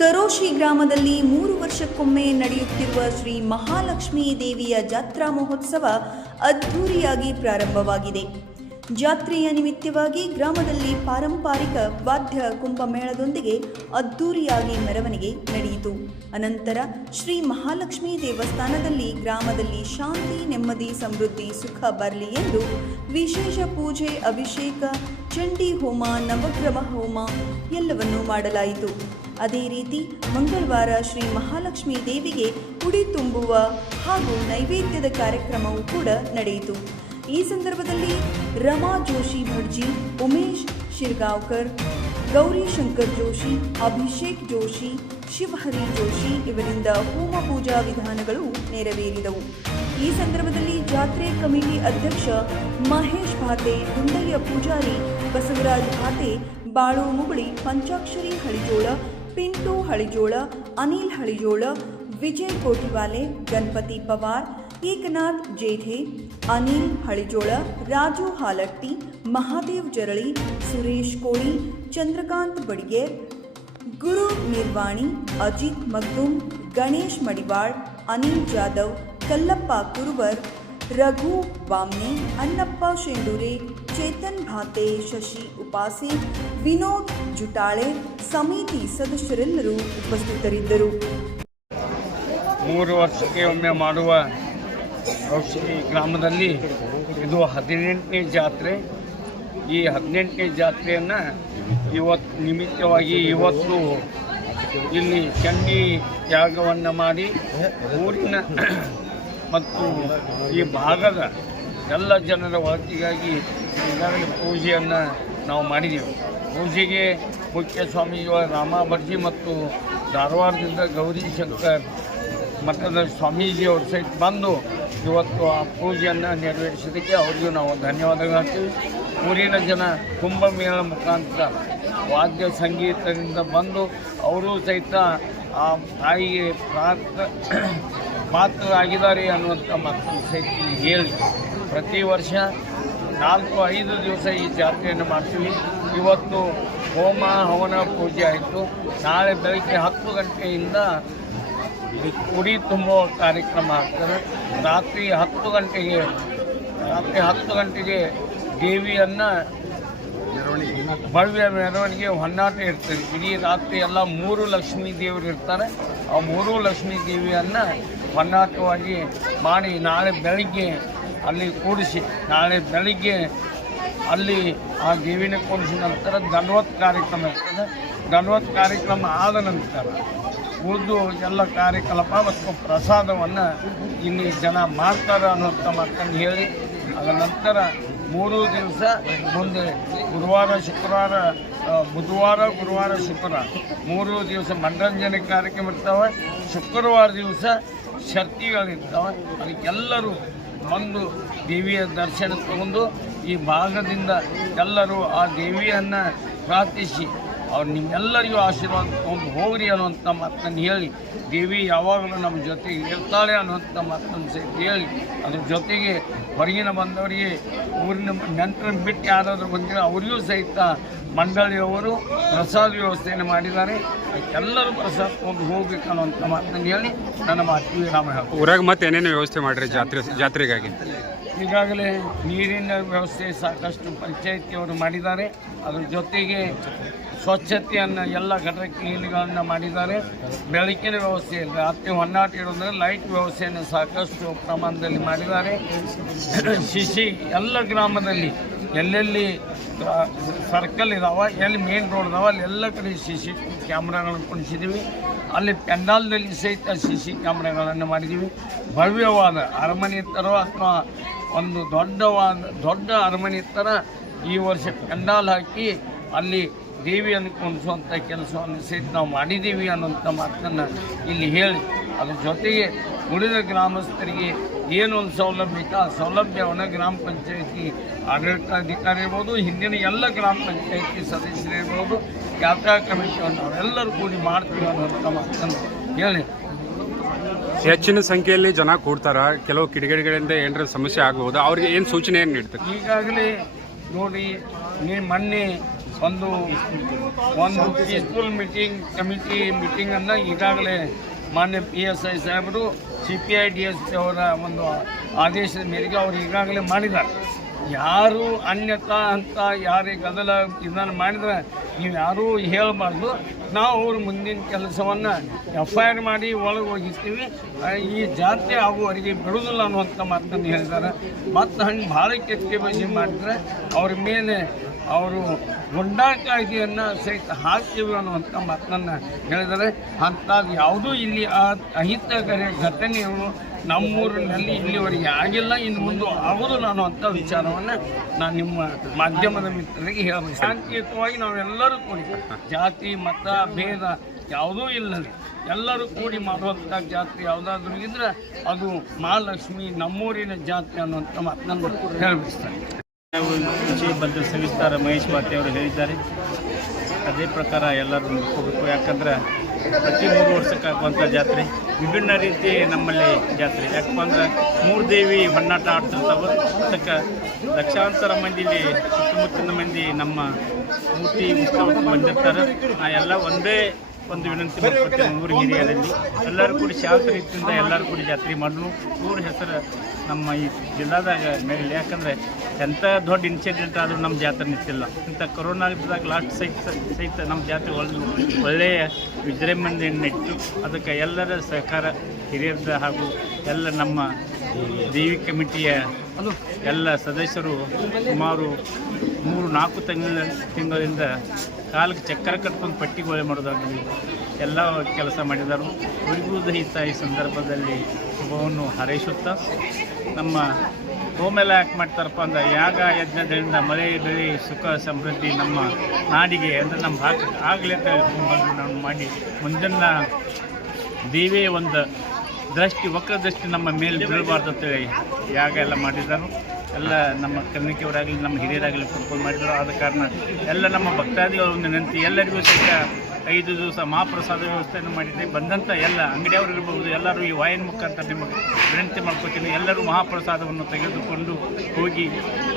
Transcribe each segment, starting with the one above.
ಕರೋಶಿ ಗ್ರಾಮದಲ್ಲಿ 3 ವರ್ಷಕ್ಕೊಮ್ಮೆ ನಡೆಯುತ್ತಿರುವ ಶ್ರೀ ಮಹಾಲಕ್ಷ್ಮೀ ದೇವಿಯ ಜಾತ್ರಾ ಮಹೋತ್ಸವ ಅದ್ಧೂರಿಯಾಗಿ ಪ್ರಾರಂಭವಾಗಿದೆ. ಜಾತ್ರೆಯ ನಿಮಿತ್ತವಾಗಿ ಗ್ರಾಮದಲ್ಲಿ ಪಾರಂಪರಿಕ ವಾದ್ಯ ಕುಂಭಮೇಳದೊಂದಿಗೆ ಅದ್ಧೂರಿಯಾಗಿ ಮೆರವಣಿಗೆ ನಡೆಯಿತು. ಅನಂತರ ಶ್ರೀ ಮಹಾಲಕ್ಷ್ಮೀ ದೇವಸ್ಥಾನದಲ್ಲಿ ಗ್ರಾಮದಲ್ಲಿ ಶಾಂತಿ, ನೆಮ್ಮದಿ, ಸಮೃದ್ಧಿ, ಸುಖ ಬರಲಿ ಎಂದು ವಿಶೇಷ ಪೂಜೆ, ಅಭಿಷೇಕ, ಚಂಡಿ ಹೋಮ, ನವಗ್ರಹ ಹೋಮ ಎಲ್ಲವನ್ನೂ ಮಾಡಲಾಯಿತು. ಅದೇ ರೀತಿ ಮಂಗಳವಾರ ಶ್ರೀ ಮಹಾಲಕ್ಷ್ಮೀ ದೇವಿಗೆ ಉಡಿ ತುಂಬುವ ಹಾಗೂ ನೈವೇದ್ಯದ ಕಾರ್ಯಕ್ರಮವೂ ಕೂಡ ನಡೆಯಿತು. ಈ ಸಂದರ್ಭದಲ್ಲಿ ರಮಾ ಜೋಶಿ ಭಡ್ಜಿ, ಉಮೇಶ್ ಶಿರ್ಗಾವ್ಕರ್, ಗೌರಿ ಶಂಕರ್ ಜೋಶಿ, ಅಭಿಷೇಕ್ ಜೋಶಿ, ಶಿವಹರಿ ಜೋಶಿ ಇವರಿಂದ ಹೋಮ ಪೂಜಾ ವಿಧಾನಗಳು ನೆರವೇರಿದವು. ಈ ಸಂದರ್ಭದಲ್ಲಿ ಜಾತ್ರೆ ಕಮಿಟಿ ಅಧ್ಯಕ್ಷ ಮಹೇಶ್ ಭಾತೆ, ಗುಂಡಯ್ಯ ಪೂಜಾರಿ, ಬಸವರಾಜ್ ಭಾತೆ, ಬಾಳು ಮುಗುಳಿ, ಪಂಚಾಕ್ಷರಿ ಹಳಿಜೋಳ, ಪಿಂಟು ಹಳಿಜೋಳ, ಅನಿಲ್ ಹಳಿಜೋಳ, ವಿಜಯ್ ಕೋಟಿವಾಲೆ, ಗಣಪತಿ ಪವಾರ್, ಏಕನಾಥ್ ಜೇಠೆ, ಅನಿಲ್ ಹಳಿಜೋಳ, ರಾಜು ಹಾಲಟ್ಟಿ, ಮಹಾದೇವ್ ಜರಳಿ, ಸುರೇಶ್ ಕೋಳಿ, ಚಂದ್ರಕಾಂತ್ ಬಡಿಗೇರ್, ಗುರು ನಿರ್ವಾಣಿ, ಅಜಿತ್ ಮಗ್ದುಮ್, ಗಣೇಶ್ ಮಡಿವಾಳ್, ಅನಿಲ್ ಜಾಧವ್, ಕಲ್ಲಪ್ಪ ಕುರುಬರ್, ರಘು ವಾಮ್ನೆ, ಅನ್ನಪ್ಪ ಶೆಂಡೂರೆ, ಚೇತನ್ ಭಾತೆ, ಶಶಿ ಉಪಾಸೆ, ವಿನೋದ್ ಜುಟಾಳೆ ಸಮಿತಿ ಸದಸ್ಯರೆಲ್ಲರೂ ಉಪಸ್ಥಿತರಿದ್ದರು. 3 ವರ್ಷಕ್ಕೆ ಒಮ್ಮೆ ಮಾಡುವ ಕರೋಶಿ ಗ್ರಾಮದಲ್ಲಿ ಇದು 18ನೇ ಜಾತ್ರೆ. ಈ 18ನೇ ಜಾತ್ರೆಯನ್ನು ಇವತ್ತು ಇಲ್ಲಿ ಚಂಡಿ ಯಾಗವನ್ನು ಮಾಡಿ ಊರಿನ ಮತ್ತು ಈ ಭಾಗದ ಎಲ್ಲ ಜನರ ಒಳಿತಿಗಾಗಿ ಈಗಾಗಲೇ ಪೂಜೆಯನ್ನು ನಾವು ಮಾಡಿದೆವು. ಪೂಜೆಗೆ ಮುಖ್ಯ ಸ್ವಾಮೀಜಿಗಳ ರಾಮ ಭಡ್ಜಿ ಮತ್ತು ಧಾರವಾಡದಿಂದ ಗೌರಿ ಶಂಕರ್ ಮಠದ ಸ್ವಾಮೀಜಿಯವರು ಸಹಿತ ಬಂದು ಇವತ್ತು ಆ ಪೂಜೆಯನ್ನು ನೆರವೇರಿಸೋದಕ್ಕೆ ಅವರಿಗೂ ನಾವು ಧನ್ಯವಾದಗಳು ಹೇಳ್ತೀವಿ. ಊರಿನ ಜನ ಕುಂಭಮೇಳ ಮುಖಾಂತರ ವಾದ್ಯ ಸಂಗೀತದಿಂದ ಬಂದು ಅವರು ಸಹಿತ ಆ ತಾಯಿಗೆ ಪಾತ್ರರಾಗಿದ್ದಾರೆ ಅನ್ನುವಂಥ ಮಾತನ್ನು ಸಹಿತ ಹೇಳಿ ಪ್ರತಿ ವರ್ಷ 4-5 ದಿವಸ ಈ ಜಾತ್ರೆಯನ್ನು ಮಾಡ್ತೀವಿ. ಇವತ್ತು ಹೋಮ ಹವನ ಪೂಜೆ ಆಯಿತು. ನಾಳೆ ಬೆಳಗ್ಗೆ 10 ಗಂಟೆಯಿಂದ ಉಡಿ ತುಂಬುವ ಕಾರ್ಯಕ್ರಮ ಆಗ್ತದೆ. ರಾತ್ರಿ 10 ಗಂಟೆಗೆ ದೇವಿಯನ್ನು ಭವ್ಯ ಮೆರವಣಿಗೆ ಹೊನ್ನಾಟ ಇರ್ತದೆ. ಇಡೀ ರಾತ್ರಿ ಎಲ್ಲ 3 ಲಕ್ಷ್ಮೀ ದೇವರು ಇರ್ತಾರೆ. ಆ 3 ಲಕ್ಷ್ಮೀ ದೇವಿಯನ್ನು ಹೊನ್ನಾಟವಾಗಿ ಮಾಡಿ ನಾಳೆ ಬೆಳಗ್ಗೆ ಅಲ್ಲಿ ಕೂಡಿಸಿ ಅಲ್ಲಿ ಆ ದೇವಿನ ಕೂಡಿಸಿದ ನಂತರ ದಂಡವತ್ ಕಾರ್ಯಕ್ರಮ ಇರ್ತದೆ. ದಂಡವತ್ ಕಾರ್ಯಕ್ರಮ ಆದ ನಂತರ ಉಳಿದು ಎಲ್ಲ ಕಾರ್ಯಕ್ರಮ ಮತ್ತು ಪ್ರಸಾದವನ್ನು ಇಲ್ಲಿ ಜನ ಮಾಡ್ತಾರೆ ಅನ್ನೋಂಥ ಮಾತನ್ನು ಹೇಳಿ ಅದರ ನಂತರ 3 ದಿವಸ ಮುಂದೆ ಬುಧವಾರ, ಗುರುವಾರ, ಶುಕ್ರವಾರ 3 ದಿವಸ ಮನರಂಜನೆ ಕಾರ್ಯಕ್ರಮ ಇರ್ತವೆ. ಶುಕ್ರವಾರ ದಿವಸ ಶರ್ತಿಗಳಿರ್ತವೆ. ಅದಕ್ಕೆಲ್ಲರೂ ಬಂದು ದೇವಿಯ ದರ್ಶನ ತಗೊಂಡು ಈ ಭಾಗದಿಂದ ಎಲ್ಲರೂ ಆ ದೇವಿಯನ್ನು ಪ್ರಾರ್ಥಿಸಿ ಅವ್ರು ನಿಮ್ಮೆಲ್ಲರಿಗೂ ಆಶೀರ್ವಾದ ತಗೊಂಡು ಹೋಗ್ರಿ ಅನ್ನುವಂಥ ಮಾತನ್ನು ಹೇಳಿ ದೇವಿ ಯಾವಾಗಲೂ ನಮ್ಮ ಜೊತೆಗೆ ಇರ್ತಾಳೆ ಅನ್ನುವಂಥ ಮಾತನ್ನು ಸಹಿತ ಹೇಳಿ ಅದ್ರ ಜೊತೆಗೆ ಹೊರಗಿನ ಬಂದವರಿಗೆ ಊರಿನ ನೆಂಟರನ್ನು ಬಿಟ್ಟು ಯಾರಾದರೂ ಬಂದಿರೋ ಅವರಿಗೂ ಸಹಿತ ಮಂಡಳಿಯವರು ಪ್ರಸಾದ ವ್ಯವಸ್ಥೆಯನ್ನು ಮಾಡಿದ್ದಾರೆ. ಎಲ್ಲರೂ ಪ್ರಸಾದ ತಗೊಂಡು ಹೋಗ್ಬೇಕು ಅನ್ನುವಂಥ ಮಾತನ್ನು ಹೇಳಿ ನನ್ನ ಮಾತು ರಾಮ ಹೇಳ್ತೀನಿ. ಊರಾಗ ಮತ್ತೆ ಏನೇನು ವ್ಯವಸ್ಥೆ ಮಾಡಿರಿ ಜಾತ್ರೆಗಾಗಿ? ಈಗಾಗಲೇ ನೀರಿನ ವ್ಯವಸ್ಥೆ ಸಾಕಷ್ಟು ಪಂಚಾಯಿತಿಯವರು ಮಾಡಿದ್ದಾರೆ. ಅದ್ರ ಜೊತೆಗೆ ಸ್ವಚ್ಛತೆಯನ್ನು ಎಲ್ಲ ಘಟಕ ಕ್ಲೀನ್ಗಳನ್ನು ಮಾಡಿದ್ದಾರೆ. ಬೆಳಕಿನ ವ್ಯವಸ್ಥೆ ಇಲ್ಲ, ರಾತ್ರಿ ಹೊನ್ನಾಟ ಇರೋದ್ರೆ ಲೈಟ್ ವ್ಯವಸ್ಥೆಯನ್ನು ಸಾಕಷ್ಟು ಪ್ರಮಾಣದಲ್ಲಿ ಮಾಡಿದ್ದಾರೆ. ಶಿಶಿ ಎಲ್ಲ ಗ್ರಾಮದಲ್ಲಿ ಎಲ್ಲೆಲ್ಲಿ ಸರ್ಕಲ್ ಇದಾವೆ, ಎಲ್ಲಿ ಮೇನ್ ರೋಡ್ ಇದಾವೆ ಅಲ್ಲಿ ಎಲ್ಲ ಕಡೆ CC ಕ್ಯಾಮ್ರಾಗಳನ್ನು ಕುಣಿಸಿದ್ದೀವಿ. ಅಲ್ಲಿ ಪೆಂಡಾಲ್ದಲ್ಲಿ ಸಹಿತ CC ಕ್ಯಾಮ್ರಾಗಳನ್ನು ಮಾಡಿದ್ದೀವಿ. ಭವ್ಯವಾದ ಅರಮನೆ ಥರ ಅಥವಾ ಒಂದು ದೊಡ್ಡ ಅರಮನೆ ಥರ ಈ ವರ್ಷ ಪೆಂಡಾಲ್ ಹಾಕಿ ಅಲ್ಲಿ ದೇವಿಯನ್ನು ಕುಣಿಸುವಂಥ ಕೆಲಸವನ್ನು ಸಹಿತ ನಾವು ಮಾಡಿದ್ದೀವಿ ಅನ್ನೋಂಥ ಮಾತನ್ನು ಇಲ್ಲಿ ಹೇಳಿ ಅದ್ರ ಜೊತೆಗೆ ಉಳಿದ ಗ್ರಾಮಸ್ಥರಿಗೆ ಏನೊಂದು ಸೌಲಭ್ಯ ಬೇಕು ಆ ಸೌಲಭ್ಯವನ್ನು ಗ್ರಾಮ ಪಂಚಾಯಿತಿ ಆಡಳಿತಾಧಿಕಾರಿ ಇರ್ಬೋದು, ಹಿಂದಿನ ಎಲ್ಲ ಗ್ರಾಮ ಪಂಚಾಯಿತಿ ಸದಸ್ಯರಿರ್ಬೋದು, ಯಾತ್ರಾ ಕಮಿಟಿಯನ್ನು ನಾವೆಲ್ಲರೂ ಕೂಡಿ ಮಾಡ್ತೀವಿ ಅನ್ನೋಂಥ ಮಾತನ್ನು ಹೇಳಿ ಹೆಚ್ಚಿನ ಸಂಖ್ಯೆಯಲ್ಲಿ ಜನ ಕೂಡ್ತಾರ. ಕೆಲವು ಕಿಡಿಗೇಡಿಗಳಿಂದ ಏನಾರ ಸಮಸ್ಯೆ ಆಗ್ಬೋದು, ಅವ್ರಿಗೆ ಏನು ಸೂಚನೆ ಏನು ನೀಡ್ತಾರೆ? ಈಗಾಗಲೇ ನೋಡಿ ಮೊನ್ನೆ ಒಂದು ಪೀಸ್ಫುಲ್ ಮೀಟಿಂಗನ್ನು ಈಗಾಗಲೇ ಮಾನ್ಯ PSI ಸಾಹೇಬರು CPIDS ಅವರ ಒಂದು ಆದೇಶದ ಮೇರೆಗೆ ಅವರು ಈಗಾಗಲೇ ಮಾಡಿದ್ದಾರೆ. ಯಾರು ಅನ್ಯತಾ ಅಂತ ಯಾರೇ ಗದ್ದಲ ಇದನ್ನು ಮಾಡಿದ್ರೆ ನೀವು ಯಾರೂ ಹೇಳಬಾರ್ದು. ನಾವು ಅವ್ರ ಮುಂದಿನ ಕೆಲಸವನ್ನು FIR ಮಾಡಿ ಒಳಗೆ ಹೋಗಿರ್ತೀವಿ. ಈ ಜಾತ್ರೆ ಆಗುವವರೆಗೆ ಬಿಡುವುದಿಲ್ಲ ಅನ್ನುವಂಥ ಮಾತನ್ನು ಹೇಳಿದ್ದಾರೆ. ಮತ್ತು ಹಂಗೆ ಭಾಳ ಕೆಟ್ಟಬಾಜಿ ಮಾಡಿದ್ರೆ ಅವ್ರ ಮೇಲೆ ಅವರು ಗುಂಡಾ ಕಾಯ್ದೆಯನ್ನು ಸಹಿತ ಹಾಕ್ತೀವಿ ಅನ್ನುವಂಥ ಮಾತನ್ನು ಹೇಳಿದ್ದಾರೆ. ಅಂಥದ್ದು ಯಾವುದೂ ಇಲ್ಲಿ ಅಹಿತಕರ ಘಟನೆಗಳು ನಮ್ಮೂರಿನಲ್ಲಿ ಇಲ್ಲಿವರೆಗೆ ಆಗಿಲ್ಲ, ಇನ್ನು ಮುಂದೆ ಆಗೋದಿಲ್ಲ ಅನ್ನುವಂಥ ವಿಚಾರವನ್ನು ನಾನು ನಿಮ್ಮ ಮಾಧ್ಯಮದ ಮಿತ್ರರಿಗೆ ಹೇಳಬೇಕು. ಶಾಂತಿಯುತವಾಗಿ ನಾವೆಲ್ಲರೂ ಕೂಡಿ ಜಾತಿ ಮತ ಭೇದ ಯಾವುದೂ ಇಲ್ಲದೆ ಎಲ್ಲರೂ ಕೂಡಿ ಮಾಡುವಂಥ ಜಾತ್ರೆ ಯಾವುದಾದ್ರೂ ಇದ್ದರೆ ಅದು ಮಹಾಲಕ್ಷ್ಮಿ ನಮ್ಮೂರಿನ ಜಾತ್ರೆ ಅನ್ನುವಂಥ ಮಾತನ್ನು ಹೇಳಬಿಡ್ತಾರೆ. ವಿಷಯ ಬಗ್ಗೆ ಸವಿಸ್ತಾರ ಮಹೇಶ್ ಬಾತಿ ಅವರು ಹೇಳಿದ್ದಾರೆ. ಅದೇ ಪ್ರಕಾರ ಎಲ್ಲರೂ ಹೋಗಬೇಕು. ಯಾಕಂದ್ರೆ ಪ್ರತಿ 3 ವರ್ಷಕ್ಕಾಗುವಂಥ ಜಾತ್ರೆ ವಿಭಿನ್ನ ರೀತಿ ನಮ್ಮಲ್ಲಿ ಜಾತ್ರೆ. ಯಾಕಪ್ಪ ಅಂದ್ರೆ 3 ದೇವಿ ಹೊನ್ನಾಟ ಆಡ್ತಿರ್ತಾವೆ. ಅದಕ್ಕೆ ಲಕ್ಷಾಂತರ ಮಂದಿ ಇಲ್ಲಿ ಸುತ್ತಮುತ್ತಲಿನ ಮಂದಿ ನಮ್ಮ ಮೂರ್ತಿ ಉತ್ಸವಕ್ಕೆ ಬಂದಿರ್ತಾರೆ. ಎಲ್ಲ ಒಂದೇ ಒಂದು ವಿನಂತಿ ಮಾಡ್ಕೊಳ್ತೇನೆ ಊರ ಹಿರಿಯರಲ್ಲಿ ಎಲ್ಲರೂ ಕೂಡಿ ಶಾಂತ ರೀತಿಯಿಂದ ಎಲ್ಲರೂ ಕೂಡಿ ಜಾತ್ರೆ ಮಾಡಲು ಊರ ಹೆಸರು ನಮ್ಮ ಈ ಜಿಲ್ಲಾದಾಗ ಮೇಲೆ. ಯಾಕಂದರೆ ಎಂಥ ದೊಡ್ಡ ಇನ್ಸಿಡೆಂಟ್ ಆದರೂ ನಮ್ಮ ಜಾತ್ರೆ ನಿಂತಿಲ್ಲ. ಇಂಥ ಕೊರೋನಾದಾಗ ಲಾಸ್ಟ್ ಸಹಿತ ನಮ್ಮ ಜಾತ್ರೆ ಒಳ್ಳೆಯ ವಿಜೃಂಭಣೆಯನ್ನು ಇಟ್ಟು ಅದಕ್ಕೆ ಎಲ್ಲರ ಸಹಕಾರ ಹಿರಿಯರದ ಹಾಗೂ ಎಲ್ಲ ನಮ್ಮ ದೇವಿ ಕಮಿಟಿಯ ಎಲ್ಲ ಸದಸ್ಯರು ಸುಮಾರು 3-4 ತಿಂಗಳಿಂದ ಕಾಲಕ್ಕೆ ಚಕ್ರ ಕಟ್ಕೊಂಡು ಪಟ್ಟಿಗೋಳೆ ಮಾಡೋದಾಗಲಿ ಎಲ್ಲ ಕೆಲಸ ಮಾಡಿದರು. ಅವರಿಗೂ ಸಹಿತ ಈ ಸಂದರ್ಭದಲ್ಲಿ ಶುಭವನ್ನು ಹಾರೈಸುತ್ತಾ ನಮ್ಮ ಹೋಮೆಲ್ಲ ಯಾಕೆ ಮಾಡ್ತಾರಪ್ಪ ಅಂದ್ರೆ ಯಾಗ ಯಜ್ಞದಿಂದ ಮಳೆ ಬೆಳೆ ಸುಖ ಸಮೃದ್ಧಿ ನಮ್ಮ ನಾಡಿಗೆ ಅಂದರೆ ನಮ್ಮ ಭಾಗಕ್ಕೆ ಆಗಲಿ ಅಂತ ನಾವು ಮಾಡಿ ಮುಂದಿನ ದೇವೇ ಒಂದು ವಕ್ರ ದೃಷ್ಟಿ ನಮ್ಮ ಮೇಲೆ ಬೀಳಬಾರ್ದು ಅಂತೇಳಿ ಯಾಗ ಎಲ್ಲ ಮಾಡಿದರು. ಎಲ್ಲ ನಮ್ಮ ಕಮ್ಯುನಿಟಿಯವರಾಗಲಿ ನಮ್ಮ ಹಿರಿಯರಾಗಲಿ ಪ್ರಪೋಸ್ ಮಾಡಿದರು. ಆದ ಕಾರಣ ಎಲ್ಲ ನಮ್ಮ ಭಕ್ತಾದಿಗಳ ಒಂದು ವಿನಂತಿ ಎಲ್ಲರಿಗೂ ಸಹಿತ 5 ದಿವಸ ಮಹಾಪ್ರಸಾದ ವ್ಯವಸ್ಥೆಯನ್ನು ಮಾಡಿದ್ದೆ. ಬಂದಂಥ ಎಲ್ಲ ಅಂಗಡಿಯವರು ಇರ್ಬೋದು ಎಲ್ಲರೂ ಈ ವಾಯಿನ ಮುಖಾಂತರ ನಿಮಗೆ ವಿನಂತಿ ಮಾಡ್ಕೊತೀನಿ. ಎಲ್ಲರೂ ಮಹಾಪ್ರಸಾದವನ್ನು ತೆಗೆದುಕೊಂಡು ಹೋಗಿ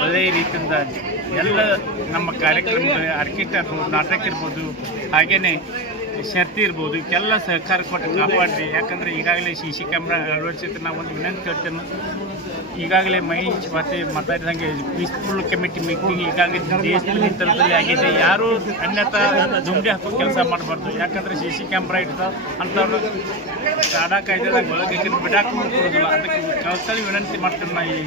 ಒಳ್ಳೆಯ ರೀತಿಯಿಂದ ಎಲ್ಲ ನಮ್ಮ ಕಾರ್ಯಕ್ರಮಗಳು ಆರ್ಕೆಸ್ಟ್ರಾ ಇರ್ಬೋದು, ನಾಟಕ ಇರ್ಬೋದು, ಹಾಗೆಯೇ ಶರ್ತಿ ಇರ್ಬೋದು, ಇದಕ್ಕೆಲ್ಲ ಸಹಕಾರ ಕೊಟ್ಟು ಕಾಪಾಡಿರಿ. ಯಾಕಂದರೆ ಈಗಾಗಲೇ CC ಕ್ಯಾಮ್ರಾ ಅಳವಡಿಸಿದ್ರೆ ನಾವು ಒಂದು ವಿನಂತಿ ಕೇಳ್ತೇನೆ. ಈಗಾಗಲೇ ಮಹೇಶ್ ಬಾತಿ ಮಾತಾಡಿದಂಗೆ ಪೀಸ್ಫುಲ್ ಕಮಿಟಿ ಮೀಟಿಂಗ್ ಈಗಾಗಲೇ ದೇಶದಲ್ಲಿ ಥರದಲ್ಲಿ ಆಗಿದೆ. ಯಾರೂ ಅನ್ಯತಾ ದುಂಡಿ ಹಾಕೋ ಕೆಲಸ ಮಾಡಬಾರ್ದು. ಯಾಕಂದರೆ CC ಕ್ಯಾಮ್ರಾ ಇಡ್ತಾವೆ ಅಂಥವ್ರು ಕಾಡಾ ಕಾಯ್ದೆದಾಗ ಒಳಗೆ ಬಿಡಾಕು ಕೊಡೋದಿಲ್ಲ. ಅದಕ್ಕೆ ಕಳ್ಸಲಿ ವಿನಂತಿ ಮಾಡ್ತೇನೆ. ನಾ ಈ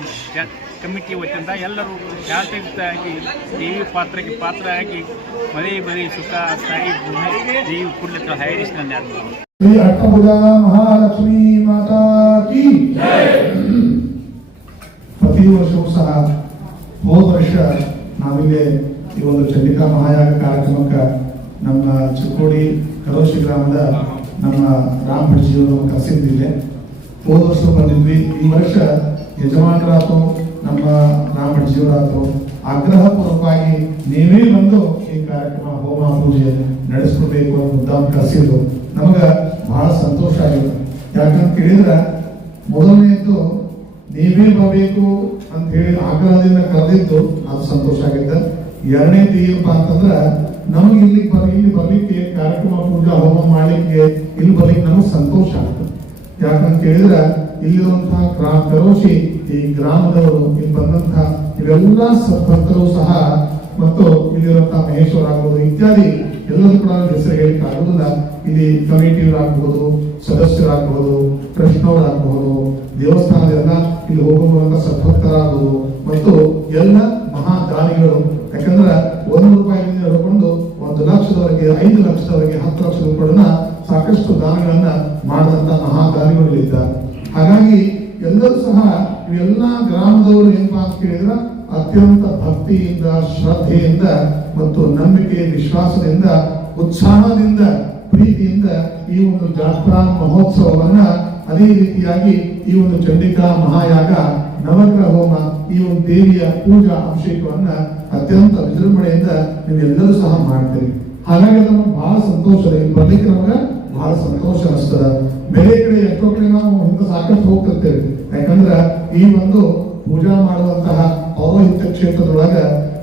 ಕಮಿಟಿ ವತಿಯಿಂದ ಎಲ್ಲರೂ ಶಾಂತಿಯುತವಾಗಿ ದೇವಿ ಪಾತ್ರ ಆಗಿ ಮಳೆ ಬಳಿ ಸುಖ ತಾಯಿ ದೇವಿ ಕೂಡಲಿಕ್ಕೆ ಹೈರಿಸ್ ನನ್ನ ಶ್ರೀ ಅಷ್ಟಭುಜಾ ಮಹಾಲಕ್ಷ್ಮೀ ಮಾತಾ ಕಿ ಪ್ರತಿ ವರ್ಷವೂ ಸಹ ಹೋದ ವರ್ಷ ನಾವಿಲ್ಲಿ ಈ ಒಂದು ಚಂಡಿಕಾ ಮಹಾಯಾಗ ಕಾರ್ಯಕ್ರಮಕ್ಕೆ ನಮ್ಮ ಚಿಕ್ಕೋಡಿ ಕರೋಶಿ ಗ್ರಾಮದ ನಮ್ಮ ರಾಮ್ ಭಟ್ಜಿಯವರು ಕರೆಸಿದ್ದಿದೆ. ಹೋದ ವರ್ಷ ಬಂದಿದ್ವಿ. ಈ ವರ್ಷ ಯಜಮಾನರಾತು ನಮ್ಮ ರಾಮ್ ಭಟ್ಜಿಯವರಾತು ಆಗ್ರಹಪೂರ್ವಕವಾಗಿ ನೀವೇ ಬಂದು ಈ ಕಾರ್ಯಕ್ರಮ ಹೋಮ ಪೂಜೆ ನಡೆಸ್ಕೊಡ್ಬೇಕು ಅಂತ ಮುದ್ದಾಂ ಕರೆಸಿದ್ರು. ನಮಗೆ ಬಹಳ ಸಂತೋಷ ಆಗಿದೆ. ಯಾಕಂತ ಕೇಳಿದ್ರೆ ಮೊದಲನೇದ್ದು ನೀವೇ ಬರಬೇಕು ಅಂತ ಹೇಳಿ ಆಗ್ರಹದಿಂದ ಕರೆದಿದ್ದು ಅದು ಸಂತೋಷ ಆಗಿದೆ. ಎರಡನೇದು ಏನಪ್ಪಾ ಅಂತಂದ್ರೆ ನಮಗೆ ಇಲ್ಲಿ ಬರ್ಲಿಕ್ಕೆ ಕಾರ್ಯಕ್ರಮ ಪೂಜಾ ಹೋಮ ಮಾಡ್ಲಿಕ್ಕೆ ಇಲ್ಲಿ ಬರ್ಲಿಕ್ಕೆ ನಮಗೆ ಸಂತೋಷ ಆಗ್ತದೆ. ಯಾಕಂತ ಕೇಳಿದ್ರೆ ಇಲ್ಲಿರುವಂತಹ ಕರೋಶಿ ಈ ಗ್ರಾಮದವರು ಇಲ್ಲಿ ಬಂದಂತಹ ಇವೆಲ್ಲ ಭಕ್ತರು ಸಹ ಮತ್ತು ಇಲ್ಲಿರುವಂತಹ ಮಹೇಶ್ವರ ಆಗ್ಬೋದು ಇತ್ಯಾದಿ ಎಲ್ಲರೂ ಕೂಡ ಹೆಸರು ಹೇಳಿಕ್ಕೆ ಆಗುದಿಲ್ಲ. ಇಲ್ಲಿ ಕಮಿಟಿಯವರಾಗಬಹುದು, ಸದಸ್ಯರಾಗಬಹುದು, ಕೃಷ್ಣವರಾಗಬಹುದು, ದೇವಸ್ಥಾನದೆಲ್ಲ ಇಲ್ಲಿ ಹೋಗುವಂತ ಸದ್ಭಕ್ತರಾಗಬಹುದು ಮತ್ತು ಎಲ್ಲ ಮಹಾದಾನಿಗಳು. ಯಾಕಂದ್ರೆ 1 ರೂಪಾಯಿಯಿಂದ ಹಿಡ್ಕೊಂಡು 1 ಲಕ್ಷದವರೆಗೆ 5 ಲಕ್ಷದವರೆಗೆ 10 ಲಕ್ಷ ರೂಪಾಯಿಗಳನ್ನ ಸಾಕಷ್ಟು ದಾನಗಳನ್ನ ಮಾಡಿದಂತ ಮಹಾದಾನಿಗಳು ಇದ್ದಾರೆ. ಹಾಗಾಗಿ ಎಲ್ಲರೂ ಸಹ ಇವೆಲ್ಲ ಗ್ರಾಮದವರು ಏನಪ್ಪಾ ಅಂತ ಕೇಳಿದ್ರೆ ಅತ್ಯಂತ ಭಕ್ತಿಯಿಂದ, ಶ್ರದ್ಧೆಯಿಂದ ಮತ್ತು ನಂಬಿಕೆ, ವಿಶ್ವಾಸದಿಂದ, ಉತ್ಸಾಹದಿಂದ, ಪ್ರೀತಿಯಿಂದ ಈ ಒಂದು ಜಾತ್ರಾ ಮಹೋತ್ಸವವನ್ನ ಅದೇ ರೀತಿಯಾಗಿ ಈ ಒಂದು ಚಂಡಿಕಾ ಮಹಾಯಾಗ, ನವಗ್ರಹ ಹೋಮ, ಈ ಒಂದು ದೇವಿಯ ಪೂಜಾ ಅಭಿಷೇಕವನ್ನ ಅತ್ಯಂತ ವಿಜೃಂಭಣೆಯಿಂದ ನೀವೆಲ್ಲರೂ ಸಹ ಮಾಡ್ತೀರಿ. ಹಾಗಾಗಿ ನಮ್ಗೆ ಬಹಳ ಸಂತೋಷ ಇದೆ. ಬರ್ಲಿಕ್ಕೆ ನಮ್ಗೆ ಬಹಳ ಸಂತೋಷ ಅನಿಸ್ತದ. ಬೇರೆ ಕಡೆ ಎಷ್ಟೋ ಕಡೆ ನಾವು ಹಿಂದೆ ಸಾಕಷ್ಟು ಹೋಗ್ತಿರ್ತೇವೆ. ಯಾಕಂದ್ರೆ ಈ ಒಂದು ಪೂಜಾ ಮಾಡುವಂತಹ ಪೌರೋಹಿತ್ಯ ಕ್ಷೇತ್ರದೊಳಗ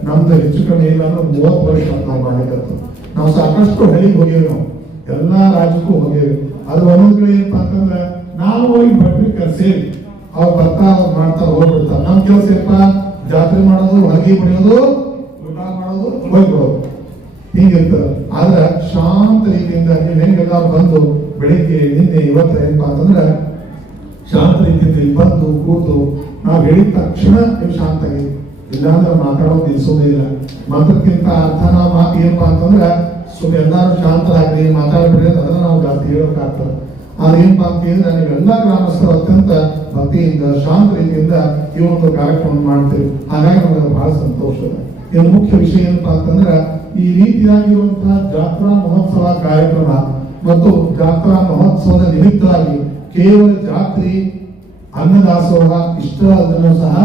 ನಮ್ದು ಹೆಚ್ಚು ಕಮ್ಮಿ ಇಲ್ಲ ಅಂದ್ರೆ 30 ವರ್ಷ ನಾವು ಮಾಡಿದ್ದು. ನಾವು ಸಾಕಷ್ಟು ಹಳ್ಳಿಗೆ ಹೋಗೇವಿ, ನಾವು ಎಲ್ಲಾ ರಾಜ್ಯಕ್ಕೂ ಹೋಗೇವಿ. ಅದು ಒಂದೊಂದ್ ಕಡೆ ಏನಪ್ಪಾ ಅಂತಂದ್ರೆ ನಾವು ಹೋಗಿ ಭಟ್ರಿ ಕರ್ಸೇವಿ, ಅವ್ರು ಬರ್ತಾ ಅವ್ರು ಮಾಡ್ತಾ ಹೋಗ್ಬಿಡ್ತಾರೆ. ನಮ್ ಕೆಲಸ ಏನಪ್ಪಾ ಜಾತ್ರೆ ಮಾಡೋದು, ಹೊರಗೆ ಬಡಿಯೋದು, ಊಟ ಮಾಡೋದು, ಹೋಗ್ಬಿಡೋದು, ಹಿಂಗಿರ್ತದೆ. ಆದ್ರೆ ಶಾಂತ ರೀತಿಯಿಂದ ನೀವು ಹೆಂಗೆಲ್ಲ ಬಂದು ಬೆಳಿಗ್ಗೆ ನಿನ್ನೆ ಇವತ್ತು ಏನಪ್ಪಾ ಅಂತಂದ್ರೆ ಶಾಂತ ರೀತಿಯಿಂದ ಇಲ್ಲಿ ಬಂದು ಕೂತು ನಾವು ಹೇಳಿದ ತಕ್ಷಣ ನೀವು ಶಾಂತ ಆಗಿ, ಇಲ್ಲಾಂದ್ರೆ ಮಾತಾಡೋದು ನಿಲ್ಸೋದೇ ಇಲ್ಲ. ಮಾತಕ್ಕಿಂತ ಅರ್ಥ ನಾವು ಮಾತು ಏನಪ್ಪಾ ಅಂತಂದ್ರೆ ಸುಮ್ಮನೆ ಎಲ್ಲಾರು ಶಾಂತರಾಗ್ರಿ ಮಾತಾಡ್ಬಿಡ್ರಿ ಅದನ್ನ ನಾವು ಜಾಸ್ತಿ ಹೇಳೋಕ್ಕಾಗ್ತದೆ. ಅದೇನಪ್ಪಾ ಅಂತ ಹೇಳಿದ್ರೆ ನೀವೆಲ್ಲಾ ಗ್ರಾಮಸ್ಥರು ಅತ್ಯಂತ ಭಕ್ತಿಯಿಂದ ಶಾಂತ ರೀತಿಯಿಂದ ಈ ಒಂದು ಕಾರ್ಯಕ್ರಮ ಮಾಡ್ತೀವಿ. ಹಾಗಾಗಿ ನಮಗೆ ಬಹಳ ಸಂತೋಷ ಇದೆ. ಇನ್ನು ಮುಖ್ಯ ವಿಷಯ ಏನಪ್ಪಾ ಅಂತಂದ್ರೆ ಈ ರೀತಿಯಾಗಿರುವಂತಹ ಜಾತ್ರಾ ಮಹೋತ್ಸವ ಕಾರ್ಯಕ್ರಮ ಮತ್ತು ಜಾತ್ರಾ ಮಹೋತ್ಸವದ ನಿಮಿತ್ತವಾಗಿ ಕೇವಲ ಜಾತ್ರೆ ಅನ್ನದಾಸೋಹ ಇಷ್ಟ ಅದನ್ನು ಸಹ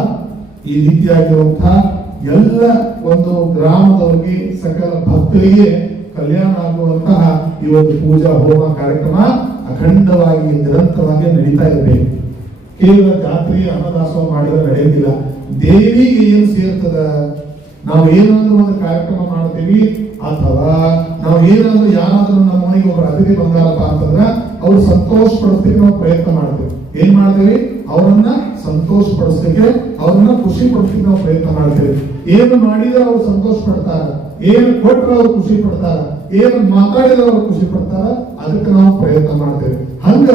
ಈ ರೀತಿಯಾಗಿರುವಂತಹ ಎಲ್ಲ ಒಂದು ಗ್ರಾಮದವರಿಗೆ ಸಕಲ ಭಕ್ತರಿಗೆ ಕಲ್ಯಾಣ ಆಗುವಂತಹ ಈ ಒಂದು ಪೂಜಾ ಹೋಮ ಕಾರ್ಯಕ್ರಮ ಅಖಂಡವಾಗಿ ನಿರಂತರವಾಗಿ ನಡೀತಾ ಇರಬೇಕು. ಕೇವಲ ಜಾತ್ರೆ ಅನ್ನದಾಸೋಹ ಮಾಡಿದ್ರೆ ನಡೆಯೋದಿಲ್ಲ. ದೇವಿಗೆ ಏನು ಸೇರ್ತದ, ನಾವು ಏನಾದ್ರೂ ಒಂದು ಕಾರ್ಯಕ್ರಮ ಮಾಡ್ತೀವಿ ಅಥವಾ ನಾವು ಏನಾದ್ರೂ ಯಾರಾದ್ರೂ ನಮ್ಮ ಮನೆಗೆ ಒಬ್ಬರು ಅತಿಥಿ ಬಂದಾರಪ್ಪ ಅಂತಂದ್ರ ಅವ್ರು ಸಂತೋಷ ಪಡಿಸ್ಲಿಕ್ಕೆ ನಾವು ಪ್ರಯತ್ನ ಮಾಡ್ತೀವಿ. ಏನ್ ಮಾಡ್ತೀವಿ, ಅವರನ್ನ ಸಂತೋಷ ಪಡಿಸ್ಲಿಕ್ಕೆ, ಅವ್ರನ್ನ ಖುಷಿ ಪಡಿಸ್ಲಿಕ್ಕೆ ನಾವು ಪ್ರಯತ್ನ ಮಾಡ್ತೀವಿ. ಏನು ಮಾಡಿದ್ರೆ ಅವ್ರು ಸಂತೋಷ ಪಡ್ತಾರ, ಏನು ಕೊಟ್ಟರೆ ಅವ್ರು ಖುಷಿ ಪಡ್ತಾರ, ಏನು ಮಾತಾಡಿದ್ರೆ ಅವ್ರು ಖುಷಿ ಪಡ್ತಾರ, ಅದಕ್ಕೆ ನಾವು ಪ್ರಯತ್ನ ಮಾಡ್ತೇವೆ. ಹಂಗ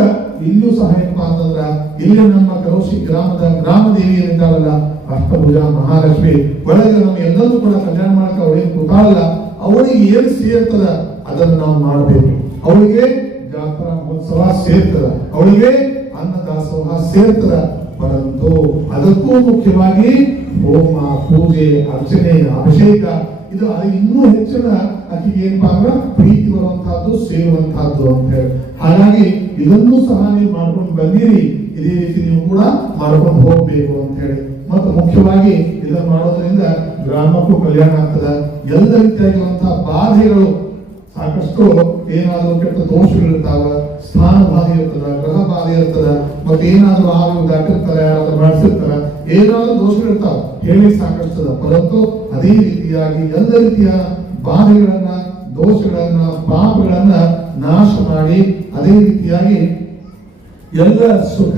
ಇಲ್ಲೂ ಸಹ ಏನಪ್ಪಾ ಅಂತಂದ್ರ ಇಲ್ಲಿ ನಮ್ಮ ಕರೋಶಿ ಗ್ರಾಮದ ಗ್ರಾಮ ದೇವಿಯರಿದ್ದಾರಲ್ಲ ಅಷ್ಟಭುಜಾ ಮಹಾಲಕ್ಷ್ಮಿ ಒಳಗೆ ನಮ್ಮ ಎಲ್ಲರೂ ಕೂಡ ಕಲ್ಯಾಣ ಮಾಡಕ ಅವಳಿಗೆ ಕೂತಾಳಲ್ಲ, ಅವಳಿಗೆ ಏನು ಸೇರ್ತದ ಅದನ್ನು ನಾವು ಮಾಡಬೇಕು. ಅವಳಿಗೆ ಜಾತ್ರಾ ಮಹೋತ್ಸವ ಸೇರ್ತದ, ಅವಳಿಗೆ ಅನ್ನದಾಸೋಹ ಸೇರ್ತದ. ಪರಂತು ಅದಕ್ಕೂ ಮುಖ್ಯವಾಗಿ ಹೋಮ, ಪೂಜೆ, ಅರ್ಚನೆ, ಅಭಿಷೇಕ ಇದು ಇನ್ನೂ ಹೆಚ್ಚಿನ ಆಕೆಗೆ ಏನಪ್ಪಾ ಅಂದ್ರೆ ಪ್ರೀತಿ ಬರುವಂತಹದ್ದು, ಸೇರುವಂತಹದ್ದು ಅಂತ ಹೇಳಿ. ಹಾಗಾಗಿ ಇದನ್ನು ಸಹ ನೀವು ಮಾಡ್ಕೊಂಡು ಬಂದಿರಿ, ಇದೇ ರೀತಿ ನೀವು ಕೂಡ ಮಾಡ್ಕೊಂಡು ಹೋಗ್ಬೇಕು ಅಂತ ಹೇಳಿ. ಮತ್ತು ಮುಖ್ಯವಾಗಿ ಇದನ್ನು ಮಾಡೋದ್ರಿಂದ ಗ್ರಾಮಕ್ಕೂ ಕಲ್ಯಾಣ ಆಗ್ತದೆ. ಎಲ್ಲ ರೀತಿಯಾಗಿರುವಂತಹ ಬಾಧೆಗಳು ಸಾಕಷ್ಟು ಏನಾದರೂ ಕೆಟ್ಟ ದೋಷಗಳಿರ್ತಾವ, ಸ್ಥಾನ ಬಾಧೆ ಇರ್ತದ, ಗ್ರಹ ಬಾಧೆ ಇರ್ತದ, ಮತ್ತೆ ಏನಾದ್ರೂ ಆಗ ದಾಟಿರ್ತಾರೆ, ಯಾರಾದ್ರೂ ಮಾಡಿಸಿರ್ತಾರ, ಏನಾದ್ರೂ ದೋಷಗಳಿರ್ತಾವ, ಹೇಳಿ ಸಾಕಷ್ಟು. ಪರಂತು ಅದೇ ರೀತಿಯಾಗಿ ಎಲ್ಲ ರೀತಿಯ ಬಾಧೆಗಳನ್ನ, ದೋಷಗಳನ್ನ, ಪಾಪಗಳನ್ನ ನಾಶ ಮಾಡಿ ಅದೇ ರೀತಿಯಾಗಿ ಎಲ್ಲ ಸುಖ,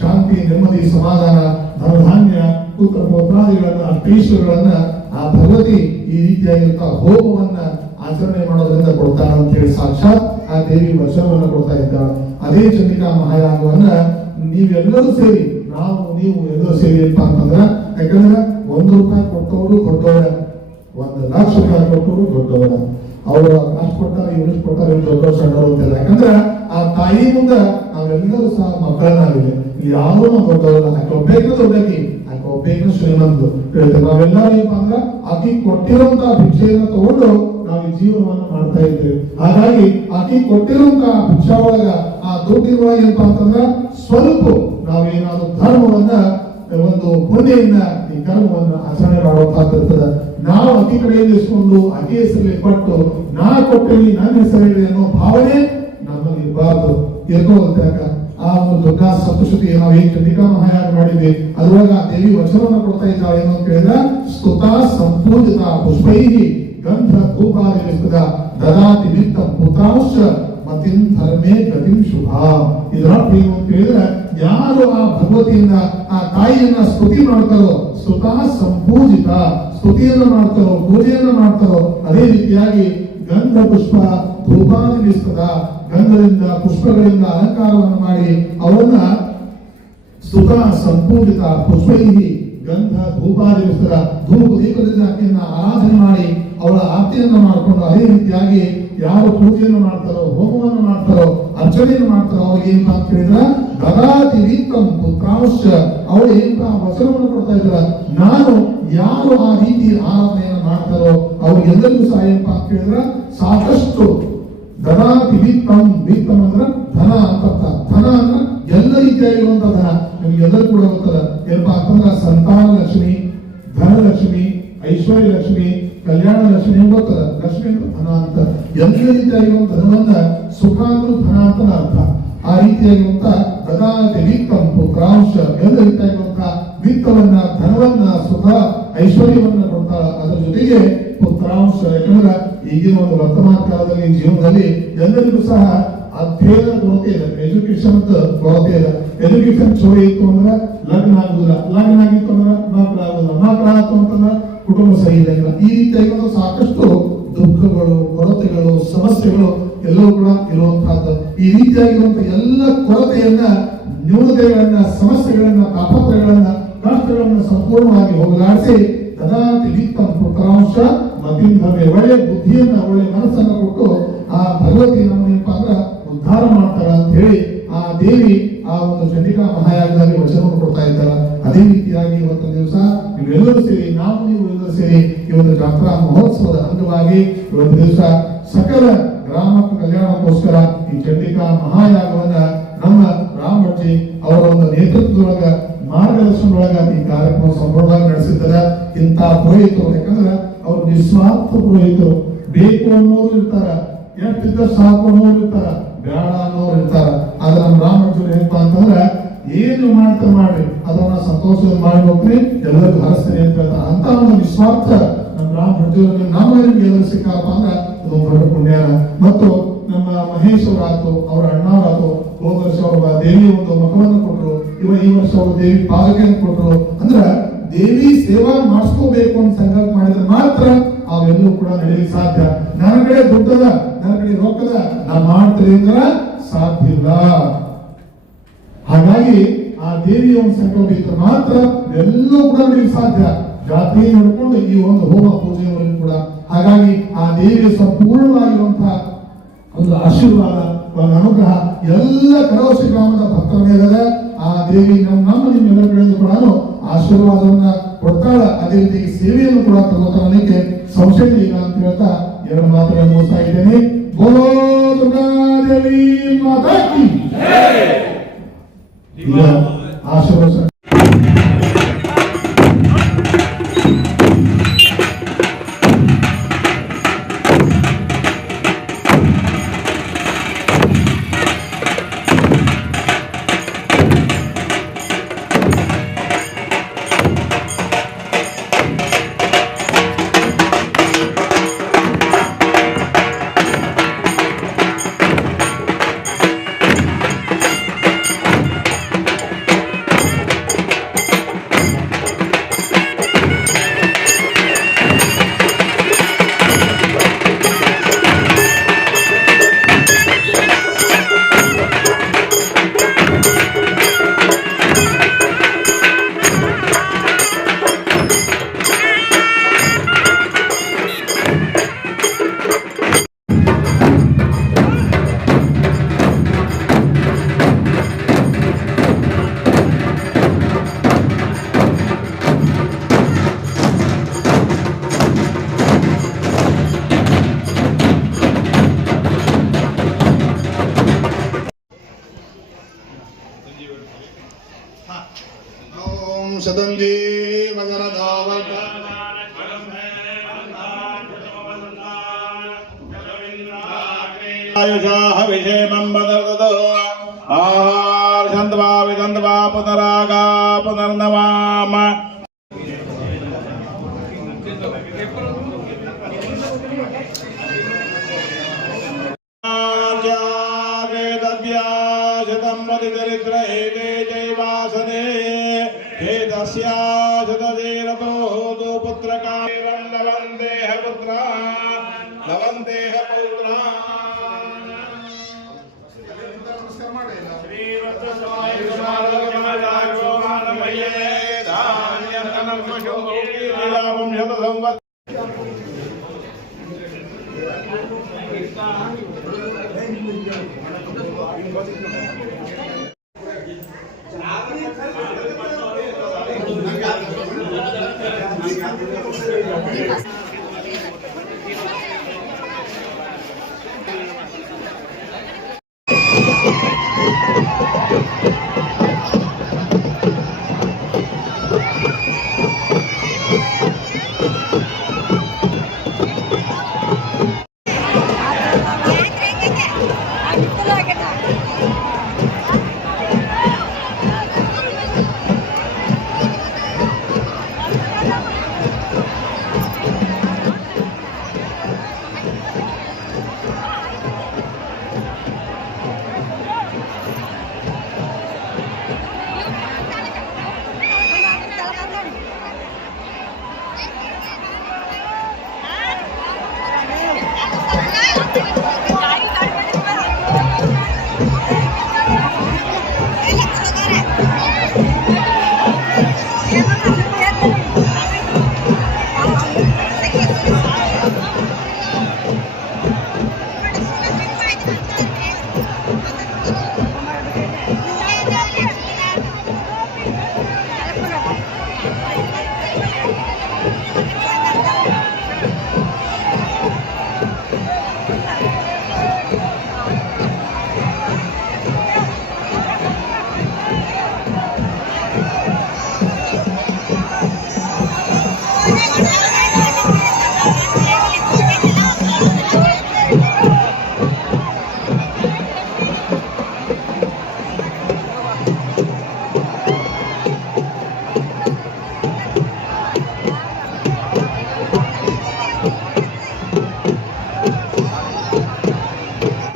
ಶಾಂತಿ, ನೆಮ್ಮದಿ, ಸಮಾಧಾನ, ಧನಧಾನ್ಯ, ಪುತ್ರ ಪೌತ್ರಾದಿಗಳನ್ನ, ಅಷ್ಟೀಶ್ವರಗಳನ್ನ ಆ ಭಗವತಿ ಈ ರೀತಿಯಾಗಿರುವಂತಹ ಹೋಮವನ್ನ ಆಚರಣೆ ಮಾಡೋದ್ರಿಂದ ಕೊಡ್ತಾಳ ಅಂತ ಹೇಳಿ ಸಾಕ್ಷಾತ್ ಆ ದೇವಿ ವಚನವನ್ನ ಕೊಡ್ತಾ ಇದ್ದಾಳೆ. ಅದೇ ಚಂಡಿಕಾ ಮಹಾಯಾಗವನ್ನ ನೀವೆಲ್ಲರೂ ಸೇರಿ, ನೀವು ಎಲ್ಲರೂ ಸೇರಿ ಏನಪ್ಪಾ ಅಂತಂದ್ರೆ, ಯಾಕಂದ್ರೆ 1 ರೂಪಾಯಿ ಕೊಟ್ಟವರು ದೊಡ್ಡವರ, 1 ಲಕ್ಷ ರೂಪಾಯಿ ಕೊಟ್ಟವರು ದೊಡ್ಡವರ. ಅವರು ಅಷ್ಟು ಕೊಟ್ಟಾರೆ, ಇವ್ರು ಕೊಟ್ಟಾರೆ, ದೊಡ್ಡವರು ಸಣ್ಣವರು ಅಂತಿಲ್ಲ. ಯಾಕಂದ್ರೆ ಆ ತಾಯಿ ಮುಂದೆ ನಾವೆಲ್ಲರೂ ಸಹ ಮಕ್ಕಳನ್ನಾಗಿದೆ. ಯಾರು ನಾವು ದೊಡ್ಡವರಲ್ಲ. ಆಕೆ ಒಬ್ಬೇಕೂ ದೊಡ್ಡಕಿ, ಆಕೆ ಒಬ್ಬೇಕೂ ಶ್ರೀಮಂತರು ಹೇಳ್ತೇವೆ. ನಾವೆಲ್ಲರೂ ಏನಪ್ಪಾ ಅಂದ್ರೆ ಆಕೆ ಕೊಟ್ಟಿರುವಂತಹ ಭಿಕ್ಷೆಯನ್ನು ತಗೊಂಡು ನಾವು ಈ ಜೀವನವನ್ನು ಮಾಡ್ತಾ ಇದ್ದೇವೆ. ಹಾಗಾಗಿ ಆಕೆ ಕೊಟ್ಟಿರುವಂತಹ ಭಿಕ್ಷಾ ಒಳಗ, ಆ ದುಡ್ಡಿನೊಳಗೆ ಏನಪ್ಪಾ ಅಂತಂದ್ರೆ ಸ್ವಲ್ಪ ನಾವೇನಾದ್ರೂ ಧರ್ಮವನ್ನ, ಒಂದು ಪುಣ್ಯದಿಂದ ಈ ಕರ್ಮವನ್ನು ಆಚರಣೆ ಮಾಡುವಂತಹದ್ದು. ನಾವು ಅತಿ ಕಡೆಯಲ್ಲಿ ಇಸ್ಕೊಂಡು ಅತಿ ಹೆಸರಲ್ಲಿ ಕೊಟ್ಟು ನಾ ಕೊಟ್ಟೇನಿ, ನನ್ನ ಹೆಸರಲ್ಲಿ ಅನ್ನೋ ಭಾವನೆ ನಮ್ಮಲ್ಲಿ ಇರಬಾರ್ದು, ಇರ್ಕೋಲ್ತಾಕ. ಆ ಒಂದು ದುರ್ಗಾ ಸಪ್ತಶತಿ ನಾವು ಏನ್ ಚಂಡಿಕಾ ಮಹಾಯಾಗ ಮಾಡಿದ್ವಿ, ಅದ್ರೊಳಗ ಆ ದೇವಿ ವಚನವನ್ನ ಕೊಡ್ತಾ ಇದ್ದಾಳೆ. ಏನು ಅಂತ ಹೇಳಿದ್ರೆ, ಸ್ತುತಾ ಸಂಪೂಜಿತ ಪುಷ್ಪೈಹಿ ಗಂಧ ಧೂಪಾದಿ ದದಾತಿ ವಿತ್ತಂ ಪುತ್ರಾಂಶ ಮತಿಂ ಧರ್ಮೇ ಗತಿಂ ಶುಭ. ಇದರರ್ಥ ಏನು ಅಂತ ಹೇಳಿದ್ರೆ, ಯಾರು ಆ ಭಗವತಿಯನ್ನ, ಆ ತಾಯಿಯನ್ನ ಸ್ತುತಿ ಮಾಡ್ತಾರೋ, ಸ್ತುತಾ ಸಂಪೂಜಿತ, ಸ್ತುತಿಯನ್ನು ಮಾಡ್ತಾರೋ, ಪೂಜೆಯನ್ನು ಮಾಡ್ತಾರೋ, ಅದೇ ರೀತಿಯಾಗಿ ಗಂಧ ಪುಷ್ಪ ಧೂಪಾದಿ ಗಂಧದಿಂದ, ಪುಷ್ಪಗಳಿಂದ ಅಲಂಕಾರವನ್ನು ಮಾಡಿ ಅವನ್ನ ಸ್ತುತ ಸಂಪೂಜಿತ ಪುಷ್ಪೈಹಿ ಗಂಧ ಧೂಪಾದಿ ಧೂಪ ದೀಪದಿಂದ ಆಕೆಯನ್ನ ಆರಾಧನೆ ಮಾಡಿ ಅವಳ ಆರತಿಯನ್ನ ಮಾಡಿಕೊಂಡು, ಅದೇ ರೀತಿಯಾಗಿ ಯಾರು ಪೂಜೆಯನ್ನು ಮಾಡ್ತಾರೋ, ಹೋಮವನ್ನು ಮಾಡ್ತಾರೋ, ಅರ್ಚನೆಯನ್ನು ಮಾಡ್ತಾರೋ, ಅವ್ರಿಗೆ ಏನಪ್ಪಾ ಅಂತ ಹೇಳಿದ್ರೆ ದದಾತಿ ವಿತ್ತಂ ಪುತ್ರಾಂಶ, ಅವಳು ಏನಪ್ಪಾ ವಚನವನ್ನು ಕೊಡ್ತಾ ಇದ್ದಾರೆ. ನಾನು ಯಾರು ಆ ರೀತಿ ಆರಾಧನೆಯನ್ನು ಮಾಡ್ತಾರೋ ಅವ್ರಿಗೆಲ್ಲರಿಗೂ ಸಹ ಏನಪ್ಪಾ ಅಂತ ಹೇಳಿದ್ರೆ ಸಾಕಷ್ಟು ದದಾತಿ ವಿತ್ತಂ, ವಿತ್ತಂ ಅಂದ್ರೆ ಧನ ಅಂತ. ಧನ ಅಂದ್ರೆ ಎಲ್ಲ ರೀತಿಯಾಗಿರುವಂತಹ ಧನ ನಿಮ್ಗೆಲ್ಲರೂ ಕೂಡ ಗೊತ್ತದ. ಏನಪ್ಪಾ ಅಂತಂದ್ರೆ ಸಂತಾನ ಲಕ್ಷ್ಮಿ, ಧನಲಕ್ಷ್ಮಿ, ಐಶ್ವರ್ಯ ಲಕ್ಷ್ಮಿ, ಕಲ್ಯಾಣ ಲಕ್ಷ್ಮಿ ಗೊತ್ತದ. ಲಕ್ಷ್ಮಿ ಅಂದ್ರೆ ಧನ ಅಂತ. ಎಲ್ಲ ರೀತಿಯಾಗಿರುವಂತ ಧನವನ್ನ, ಸುಖ ಅಂದ್ರೆ ಧನ ಅಂತ ಅರ್ಥ. ಆ ರೀತಿಯಾಗಿರುವಂತ ದದಾತಿ ವಿತ್ತಂ ಪುತ್ರಾಂಶ, ಎಲ್ಲ ರೀತಿಯಾಗಿರುವಂತ ವಿತ್ತವನ್ನ, ಧನವನ್ನ, ಸುಖ, ಐಶ್ವರ್ಯವನ್ನ ಕೊಡ್ತಾ ಕೊಡ್ತಾಳ. ಅದ್ರ ಜೊತೆಗೆ ಪುತ್ರಾಂಶ, ಯಾಕಂದ್ರೆ ಈಗಿನ ಒಂದು ವರ್ತಮಾನ ಕಾಲದಲ್ಲಿ ಜೀವನದಲ್ಲಿ ಎಲ್ಲರಿಗೂ ಸಹ ಅಧ್ಯಯನ ಕೊರತೆ ಇದೆ, ಎಜುಕೇಶನ್ ಕೊರತೆ ಇದೆ. ಎಜುಕೇಶನ್ ಚಲೋ ಇತ್ತು ಅಂದ್ರೆ ಲಗ್ನ ಆಗುದಿಲ್ಲ, ಲಗ್ನ ಆಗಿತ್ತು ಅಂದ್ರೆ ಮಕ್ಕಳಾಗುದಿಲ್ಲ, ಮಕ್ಕಳಾಯ್ತು ಅಂತಂದ್ರೆ ಕುಟುಂಬ ಸಹಿ ಇಲ್ಲ. ಈ ರೀತಿಯಾಗಿ ಒಂದು ಸಾಕಷ್ಟು ದುಃಖಗಳು, ಕೊರತೆಗಳು, ಸಮಸ್ಯೆಗಳು ಎಲ್ಲವೂ ಕೂಡ ಇರುವಂತಹದ್ದು. ಈ ರೀತಿಯಾಗಿರುವಂತಹ ಎಲ್ಲ ಕೊರತೆಯನ್ನ, ನ್ಯೂನತೆಗಳನ್ನ, ಸಮಸ್ಯೆಗಳನ್ನ, ತಾಪತ್ರಗಳನ್ನ, ಕಷ್ಟಗಳನ್ನ ಸಂಪೂರ್ಣವಾಗಿ ಹೋಗಲಾಡಿಸಿ ತದಾತಿ ವಿತ್ತಂ ಪುತ್ರಾಂಶ ಮತಿಂಧಮೆ, ಒಳ್ಳೆ ಬುದ್ಧಿಯನ್ನ, ಒಳ್ಳೆ ಮನಸ್ಸನ್ನ ಕೊಟ್ಟು ಆ ಭಗವತಿ ನಮ್ಮನೇನಪ್ಪ ಅಂದ್ರೆ ಉದ್ಧಾರ ಮಾಡ್ತಾರ ಅಂತ ಹೇಳಿ ಆ ದೇವಿ ಆ ಒಂದು ಚಂಡಿಕಾ ಮಹಾಯಾಗದಲ್ಲಿ ವಚನವನ್ನು ಕೊಡ್ತಾ ಇದ್ದಾರ. ಅದೇ ರೀತಿಯಾಗಿ ಇವತ್ತಿನ ದಿವಸ ನೀವೆಲ್ಲರೂ ಸೇರಿ, ನೀವು ಎಲ್ಲರೂ ಸೇರಿ ಈ ಒಂದು ಜಾತ್ರಾ ಮಹೋತ್ಸವದ ಅಂಗವಾಗಿ ಇವತ್ತು ದಿವಸ ಸಕಲ ಗ್ರಾಮ ಕಲ್ಯಾಣಕ್ಕೋಸ್ಕರ ಈ ಚಂಡಿಕಾ ಮಹಾಯಾಗವನ್ನ ನಮ್ಮ ರಾಮಜ್ಜಿ ಅವರ ಒಂದು ನೇತೃತ್ವದೊಳಗ, ಮಾರ್ಗದರ್ಶನದೊಳಗ ಈ ಕಾರ್ಯಕ್ರಮ ಸಂಪೂರ್ಣವಾಗಿ ನಡೆಸಿದ್ದಾರೆ. ಇಂಥ ಪುರೋಹಿತರು, ಯಾಕಂದ್ರೆ ಅವರು ನಿಸ್ವಾರ್ಥ ಪುರೋಹಿತರು. ಬೇಕು ಅನ್ನೋರು ಇರ್ತಾರ, ಎಷ್ಟಿದ್ದ ಸಾಕು ಅನ್ನೋರು ಇರ್ತಾರ, ಬೇಡ ಅನ್ನೋರು ಇರ್ತಾರ. ಆದ್ರೆ ನಮ್ಮ ರಾಮಜ್ಜರು ಏನಪ್ಪಾ ಅಂತಂದ್ರೆ ಏನು ಮಾಡ್ತಾರೆ ಮಾಡ್ರಿ, ಅದನ್ನ ಸಂತೋಷದ ಮಾಡಿ ಹೋಗ್ರಿ, ಎಲ್ಲರಿಗೂ ಹರಿಸ್ತೀನಿ ಅಂತ ಹೇಳ್ತಾರೆ. ಅಂತ ಒಂದು ನಿಸ್ವಾರ್ಥ ನಮ್ಮ ರಾಮಜ್ಜರು ನಮ್ಮ ಎಲ್ಲರೂ ಸಿಕ್ಕಪ್ಪ ಅಂದ್ರೆ ಅದೊಂದು ದೊಡ್ಡ ಪುಣ್ಯಾನ. ಮತ್ತು ನಮ್ಮ ಮಹೇಶ್ ಅವರಾತು, ಅವರ ಅಣ್ಣವರಾತು, ಹೋದ ವರ್ಷ ಅವರು ದೇವಿ ಒಂದು ಮಗವನ್ನು ಕೊಟ್ಟರು, ಈ ವರ್ಷ ಅವರು ದೇವಿ ಪಾದಕೆಯನ್ನು ಕೊಟ್ಟರು. ಅಂದ್ರೆ ದೇವಿ ಸೇವಾ ಮಾಡಿಸ್ಕೋಬೇಕು ಅಂತ ಸಂಕಲ್ಪ ಮಾಡಿದ್ರೆ ಮಾತ್ರ ಅವೆಲ್ಲೂ ಕೂಡ ನಡೆಯಲಿಕ್ಕೆ ಸಾಧ್ಯ. ನನ್ನ ಕಡೆ ದುಡ್ಡದ, ನನ್ನ ಕಡೆ ರೊಕ್ಕದ, ನಾ ಮಾಡ್ತೀನಿ ಅಂದ್ರೆ ಸಾಧ್ಯ ಇಲ್ಲ. ಹಾಗಾಗಿ ಆ ದೇವಿಯ ಒಂದು ಸಂಕಲ್ಪ ಇದ್ರೆ ಮಾತ್ರ ಎಲ್ಲೂ ಕೂಡ ನಡೆಯಲಿಕ್ಕೆ ಸಾಧ್ಯ. ಜಾತ್ರೆ ನೋಡಿಕೊಂಡು ಈ ಒಂದು ಹೋಮ ಪೂಜೆಯವರೆಗೂ ಕೂಡ. ಹಾಗಾಗಿ ಆ ದೇವಿಯ ಸಂಪೂರ್ಣವಾಗಿರುವಂತಹ ಒಂದು ಆಶೀರ್ವಾದ, ಒಂದು ಅನುಗ್ರಹ ಎಲ್ಲ ಕಡವಸಿ ಗ್ರಾಮದ ಭಕ್ತರ ಮೇಲೆ ಆ ದೇವಿ ನಿಮ್ಮೆಲ್ಲರ ಕಡೆಯಿಂದ ಕೂಡ ಆಶೀರ್ವಾದವನ್ನ ಕೊಡ್ತಾಳ. ಅದೇ ರೀತಿ ಸೇವೆಯನ್ನು ಕೂಡ ತಗೋತಾನಕ್ಕೆ ಸಂಶಯ ಇಲ್ಲ ಅಂತ ಹೇಳ್ತಾ ಎರಡು ಮಾತುಗಳನ್ನು ಮುಗಿಸ್ತಾ ಇದ್ದೇನೆ. ಬೋಲೋ ದುರ್ಗಾದೇವಿ ಮಾತಾ ಕಿ ಜೈ. ಈಗ ಆಶೀರ್ವಾದ शतंजी वज्रधावत आयुषा हविषेमं बदर्दो आर्षन्त्वा विदन्त्वा पुनरागा पुनर्नवाम Aku